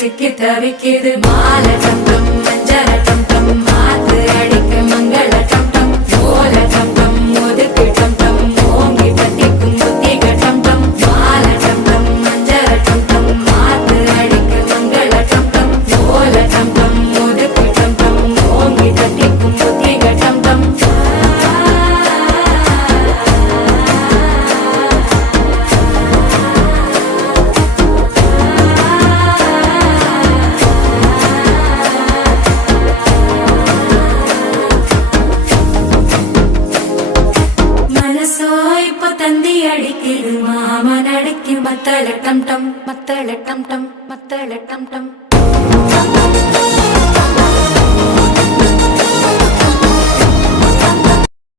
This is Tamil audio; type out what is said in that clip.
சிக்கி தவிக்குது மாலை டம் டம் மஞ்சள டம் டம் மாத்து அடிக்க மங்கள டம் டம் ஓல டம் டம் ஒதுக்கு டம் டம் ஓங்கி பத்திக்கும் புத்திக டம் டம் மாலை டம் டம் மஞ்சள டம் டம் மாத்து அடிக்க மங்கள டம் டம் ஓல டம் டம் ஒதுக்கு டம் டம் ஓங்கி பத்திக்கும் புத்திக டம் டம் தந்தி அடிக்குது மாமன் அடிக்கு மத்தள டம் டம் மத்தள டம் டம் மத்தள டம் டம்